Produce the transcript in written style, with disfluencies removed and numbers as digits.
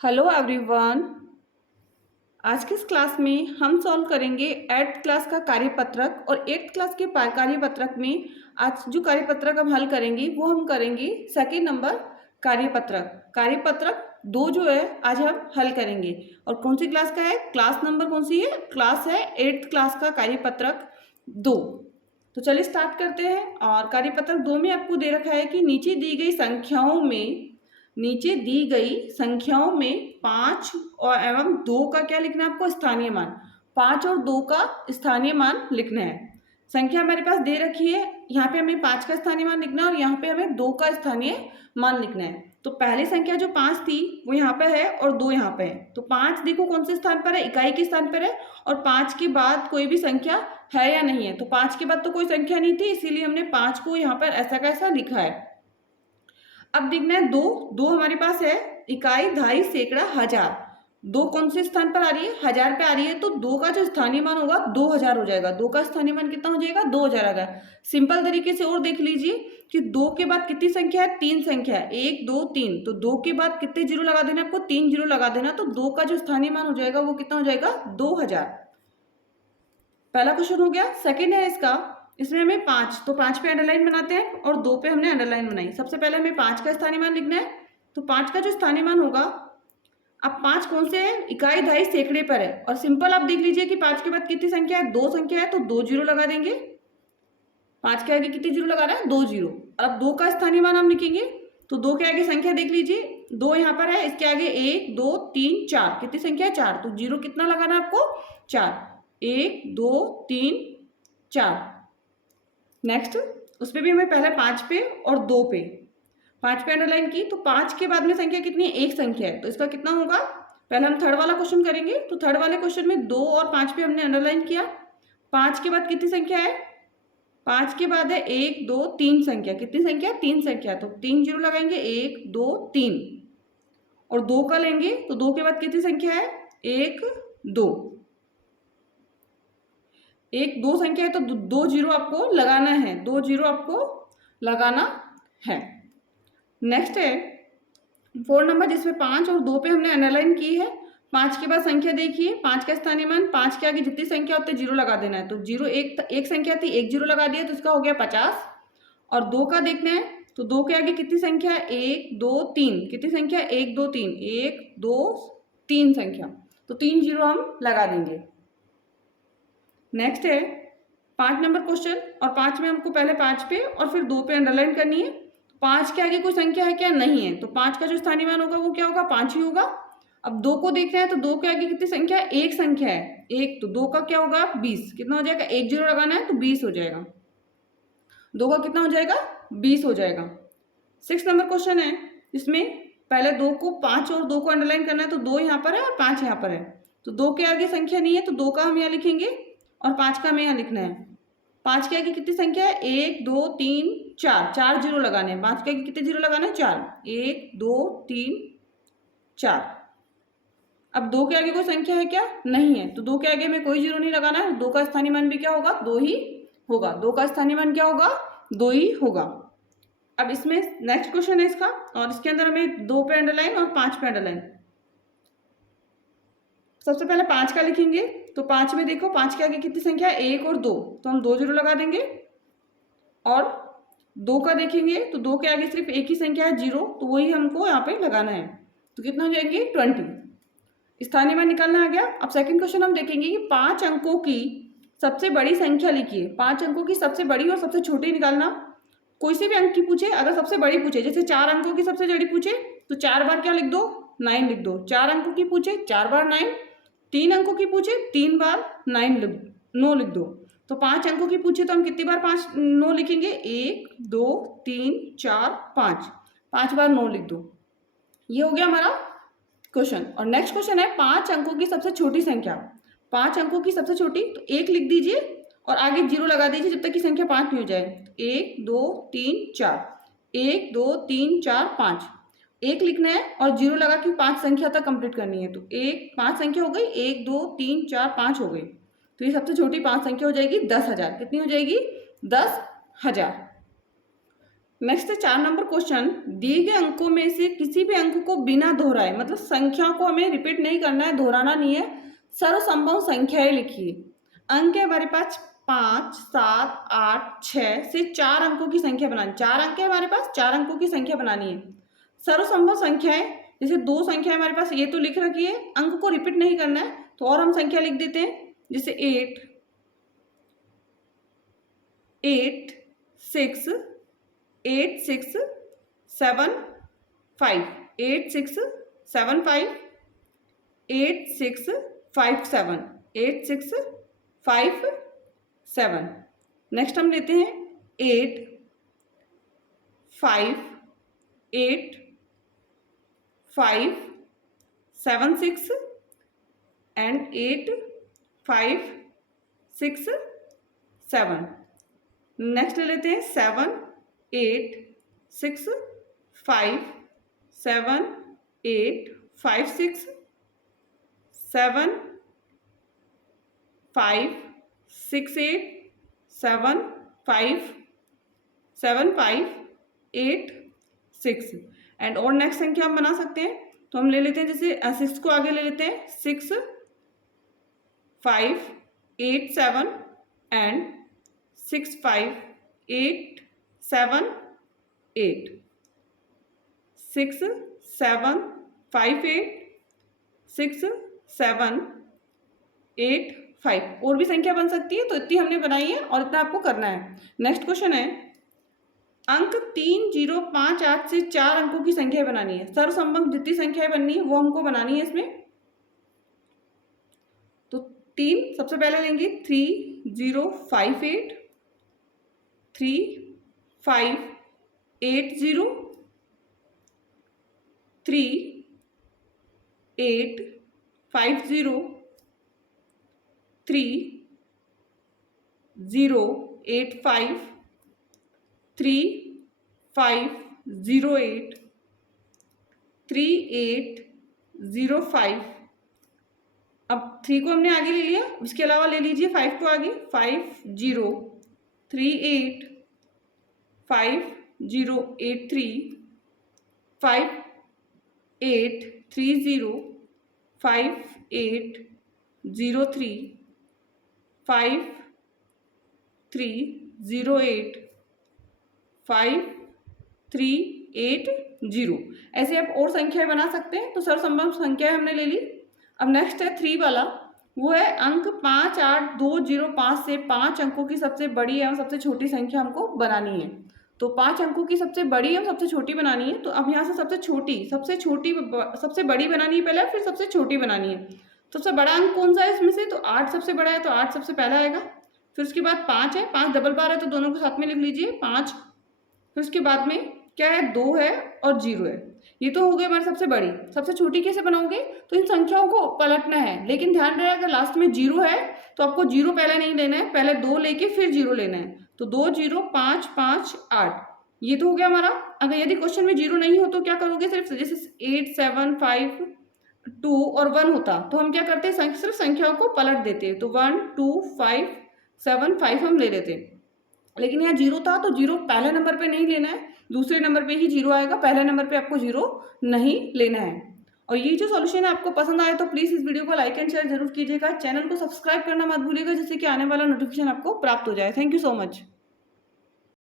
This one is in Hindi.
Hello everyone. आज की इस क्लास में हम सॉल्व करेंगे 8th क्लास का कार्यपत्रक और 8th क्लास के कार्यपत्रक में आज जो कार्यपत्रक हम हल करेंगे वो हम करेंगे सेकेंड नंबर कार्यपत्रक। कार्यपत्रक 2 जो है आज हम हल करेंगे। और कौन सी क्लास का है, क्लास नंबर कौन सी है, क्लास है 8th क्लास का कार्यपत्रक 2। तो चलिए स्टार्ट करते हैं। और कार्यपत्रक 2 में आपको दे रखा है कि नीचे दी गई संख्याओं में 5 और एवं 2 का क्या लिखना है आपको, स्थानीय मान। 5 और 2 का स्थानीय मान लिखना है। संख्या हमारे पास दे रखी है, यहाँ पे हमें 5 का स्थानीय मान लिखना है और यहाँ पे हमें 2 का स्थानीय मान लिखना है। तो पहली संख्या जो 5 थी वो यहाँ पे है और 2 यहाँ पे है। तो 5 देखो कौन से स्थान पर है, इकाई के स्थान पर है। और 5 के बाद कोई भी संख्या है या नहीं है, तो 5 के बाद तो कोई संख्या नहीं थी, इसीलिए हमने 5 को यहाँ पर ऐसा का ऐसा लिखा है। अब देखना है 2 हमारे पास है, इकाई, दहाई, सैकड़ा, हजार। 2 कौन से स्थान पर आ रही है, 1000 पे आ रही है। तो 2 का जो स्थानीय मान होगा 2000 हो जाएगा। 2 का स्थानीय मान कितना हो जाएगा, 2000 आ गया। सिंपल तरीके से और देख लीजिए कि 2 के बाद कितनी संख्या है, 3 संख्या है, 1 2 3। तो 2 के बाद कितने जीरो लगा देना आपको, 3 जीरो लगा देना। तो 2 का जो स्थानीय मान हो जाएगा वो कितना हो जाएगा, 2000। पहला क्वेश्चन हो गया। सेकेंड है इसमें हमें 5, तो 5 पे अंडरलाइन बनाते हैं और 2 पे हमने अंडरलाइन बनाई। सबसे पहले हमें 5 का स्थानीय मान लिखना है। तो 5 का जो स्थानीय मान होगा, अब 5 कौन से है, इकाई, दहाई, सैकड़े पर है। और सिंपल आप देख लीजिए कि 5 के बाद कितनी संख्या है, 2 संख्या है, तो 2 जीरो लगा देंगे। 5 के आगे कितनी जीरो लगा रहा है, 2 जीरो। अब 2 का स्थानीय मान हम लिखेंगे, तो 2 के आगे संख्या देख लीजिए, 2 यहाँ पर है, इसके आगे 1 2 3 4, कितनी संख्या है, 4। तो जीरो कितना लगाना है आपको, 4। 1 2 3 4। नेक्स्ट उसपे भी हमें पहले 5 पे और 2 पे, 5 पे अंडरलाइन की। तो 5 के बाद में संख्या कितनी है, एक संख्या है, तो इसका कितना होगा। पहले हम थर्ड वाला क्वेश्चन करेंगे। तो थर्ड वाले क्वेश्चन में 2 और 5 पे हमने अंडरलाइन किया। 5 के बाद कितनी संख्या है, 5 के बाद है 1 2 3 संख्या, कितनी संख्या है, 3 संख्या। तो 3 जीरो लगाएंगे, 1 2 3। और 2 का लेंगे तो 2 के बाद कितनी संख्या है, 1 2। 1 2 संख्या है, तो 2 जीरो आपको लगाना है, 2 जीरो आपको लगाना है। नेक्स्ट है 4 नंबर, जिसमें 5 और 2 पे हमने अंडरलाइन की है। 5 के बाद संख्या देखिए, 5 का स्थानीय मान, 5 के आगे जितनी संख्या होती है जीरो लगा देना है। तो जीरो एक संख्या थी, 1 जीरो लगा दिया, तो इसका हो गया 50। और 2 का देखना है, तो 2 के आगे कितनी संख्या है, 1 2 3, कितनी संख्या है, 1 2 3, 1 2 3 संख्या। तो 3 जीरो हम लगा देंगे। नेक्स्ट है 5 नंबर क्वेश्चन, और 5 में हमको पहले 5 पे और फिर 2 पे अंडरलाइन करनी है। 5 के आगे कोई संख्या है क्या, नहीं है। तो 5 का जो स्थानीय मान होगा वो क्या होगा, 5 ही होगा। अब 2 को देखना है, तो 2 के आगे कितनी संख्या है, एक संख्या है, एक। तो 2 का क्या होगा, 20। कितना हो जाएगा, 1 जीरो लगाना है, तो 20 हो जाएगा। 2 का कितना हो जाएगा, 20 हो जाएगा। 6 नंबर क्वेश्चन है, इसमें पहले 2 को 5 और 2 को अंडरलाइन करना है। तो 2 यहाँ पर है और 5 यहाँ पर है। तो 2 के आगे संख्या नहीं है, तो 2 का हम यहाँ लिखेंगे और 5 का हमें यहाँ लिखना है। 5 के आगे कितनी संख्या है, 1 2 3 4, 4 जीरो लगाने हैं। 5 के आगे कितने जीरो लगाना है, 4। 1 2 3 4। अब 2 के आगे कोई संख्या है क्या, नहीं है। तो 2 के आगे में कोई जीरो नहीं लगाना है। 2 का स्थानीय मान भी क्या होगा, 2 ही होगा। 2 का स्थानीय मान क्या होगा, 2 ही होगा। अब इसमें नेक्स्ट क्वेश्चन है इसका, और इसके अंदर हमें 2 पे अंडरलाइन और 5 पे अंडरलाइन। सबसे पहले 5 का लिखेंगे। तो 5 में देखो, 5 के आगे कितनी संख्या है, 1 और 2, तो हम 2 जीरो लगा देंगे। और 2 का देखेंगे, तो 2 के आगे सिर्फ एक ही संख्या है, 0, तो वही हमको यहाँ पे लगाना है। तो कितना हो जाएंगे, 20। स्थानीय मान निकालना आ गया। अब सेकंड क्वेश्चन हम देखेंगे कि 5 अंकों की सबसे बड़ी संख्या लिखिए। 5 अंकों की सबसे बड़ी और सबसे छोटी निकालना। कोई से भी अंक की पूछे, अगर सबसे बड़ी पूछे, जैसे 4 अंकों की सबसे बड़ी पूछे, तो 4 बार क्या लिख दो, 9 लिख दो। 4 अंकों की पूछे, 4 बार 9। 3 अंकों की पूछे, 3 बार 9 लिख दो। तो 5 अंकों की पूछे तो हम कितनी बार 9 लिखेंगे, 1 2 3 4 5, 5 बार 9 लिख दो। ये हो गया हमारा क्वेश्चन। और नेक्स्ट क्वेश्चन है 5 अंकों की सबसे छोटी संख्या। 5 अंकों की सबसे छोटी, तो 1 लिख दीजिए और आगे जीरो लगा दीजिए जब तक कि संख्या 5 नहीं हो जाए। 1 2 3 4, 1 2 3 4 5। 1 लिखना है और जीरो लगा के 5 संख्या तक कंप्लीट करनी है। तो 5 संख्या हो गई, 1 2 3 4 5 हो गई। तो ये सबसे छोटी 5 संख्या हो जाएगी 10,000। कितनी हो जाएगी, 10,000। नेक्स्ट है 4 नंबर क्वेश्चन, दिए गए अंकों में से किसी भी अंक को बिना दोहराए, मतलब संख्या को हमें रिपीट नहीं करना है, दोहराना नहीं है, सर्वसंभव संख्याएं लिखिए। अंक है हमारे पास 5, 7, 8, 6 से 4 अंकों की संख्या बनानी, 4 अंक है हमारे पास, 4 अंकों की संख्या बनानी है। सर्वसंभव संख्याएं, जैसे 2 संख्या हमारे पास ये तो लिख रखी है, अंक को रिपीट नहीं करना है, तो और हम संख्या लिख देते हैं, जैसे 8, 6, 8, 6, 7, 5, 8, 6, 7, 5, 8, 6, 5, 7, 8, 6, 5, 7। नेक्स्ट हम लेते हैं 8, 5, 8, 5, 7, 6 and 8, 5, 6, 7। नेक्स्ट ले लेते हैं 7, 8, 6, 5, 7, 8, 5, 6, 7, 5, 6, 8, 7, 5, 7, 5, 8, 6 एंड और नेक्स्ट संख्या हम बना सकते हैं, तो हम ले लेते हैं, जैसे 6 को आगे ले लेते हैं, 6, 5, 8, 7 एंड 6, 5, 8, 7, 8, 6, 7, 5, 8, 6, 7, 8, 5 और भी संख्या बन सकती है, तो इतनी हमने बनाई है और इतना आपको करना है। नेक्स्ट क्वेश्चन है, अंक 3, 0, 5, 8 से 4 अंकों की संख्या बनानी है। सर्वसंभव जितनी संख्याएं बननी है वो हमको बनानी है इसमें। तो 3 सबसे पहले लेंगे, 3, 0, 5, 8, 3, 5, 8, 0, 3, 8, 5, 0, 3, 0, 8, 5, 3, 5, 0, 8, 3, 8, 0, 5। अब 3 को हमने आगे ले लिया, इसके अलावा ले लीजिए 5 को आगे, 5, 0, 3, 8, 5, 0, 8, 3, 5, 8, 3, 0, 5, 8, 0, 3, 5, 3, 0, 8, 5, 3, 8, 0। ऐसे आप और संख्याएं बना सकते हैं। तो सर्वसंभव संख्याएं हमने ले ली। अब नेक्स्ट है 3 वाला, वो है अंक 5, 8, 2, 0, 5 से 5 अंकों की सबसे बड़ी एवं सबसे छोटी संख्या हमको बनानी है। तो 5 अंकों की सबसे बड़ी एवं सबसे छोटी बनानी है। तो अब यहाँ से सबसे बड़ी बनानी है पहले, फिर सबसे छोटी बनानी है। सबसे बड़ा अंक कौन सा है इसमें से, तो 8 सबसे बड़ा है, तो 8 सबसे पहला आएगा। फिर उसके बाद 5 है, 5 डबल बार है, तो दोनों को साथ में लिख लीजिए 5। फिर उसके बाद में क्या है, 2 है और 0 है। ये तो हो गई हमारी सबसे बड़ी। सबसे छोटी कैसे बनाओगे, तो इन संख्याओं को पलटना है, लेकिन ध्यान रहे अगर लास्ट में 0 है तो आपको 0 पहले नहीं लेना है, पहले 2 लेके फिर 0 लेना है। तो 2, 0, 5, 5, 8, ये तो हो गया हमारा। अगर यदि क्वेश्चन में 0 नहीं हो तो क्या करोगे, सिर्फ जैसे 8, 7, 5, 2 और 1 होता तो हम क्या करते हैं, सिर्फ संख्याओं को पलट देते हैं। तो 1, 2, 5, 7, 5 हम ले लेते हैं। लेकिन यहाँ 0 था तो 0 पहले नंबर पे नहीं लेना है, दूसरे नंबर पे ही 0 आएगा, पहले नंबर पे आपको 0 नहीं लेना है। और ये जो सॉल्यूशन है आपको पसंद आए तो प्लीज़ इस वीडियो को लाइक एंड शेयर जरूर कीजिएगा। चैनल को सब्सक्राइब करना मत भूलिएगा, जिससे कि आने वाला नोटिफिकेशन आपको प्राप्त हो जाए। Thank you so much.